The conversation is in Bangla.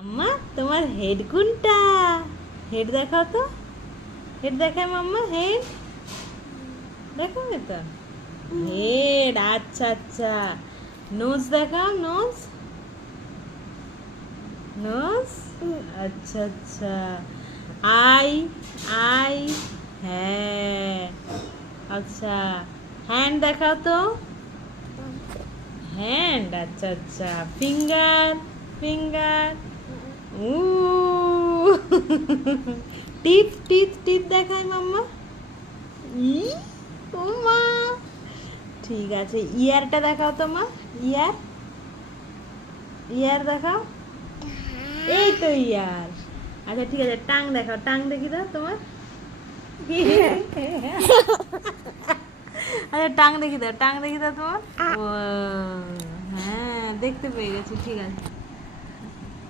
আম্মা তোমার হেড কোনটা? হেড দেখাও তো। হেড দেখায় মাম্মা, হেড দেখাবে তো। হেড, আচ্ছা আচ্ছা। নোজ দেখাও, নোজ। নোজ, আচ্ছা আচ্ছা। আই, আই, হ্যাঁ, আচ্ছা। হ্যান্ড দেখাও তো। হ্যান্ড, আচ্ছা আচ্ছা। Finger, finger. উ টিথ, টিথ, টিথ দেখাই মাম্মা। ই ও মা, ঠিক আছে। ইয়ারটা দেখাও তো মা, ইয়ার, ইয়ার দেখাও। এই তো ইয়ার। আচ্ছা ঠিক আছে, টাং দেখাও, টাং দেখি দাও তোমার। আচ্ছা টাং দেখি দাও, টাং দেখি দাও তোমার। ও হ্যাঁ, দেখতে পেয়ে গেছি, ঠিক আছে।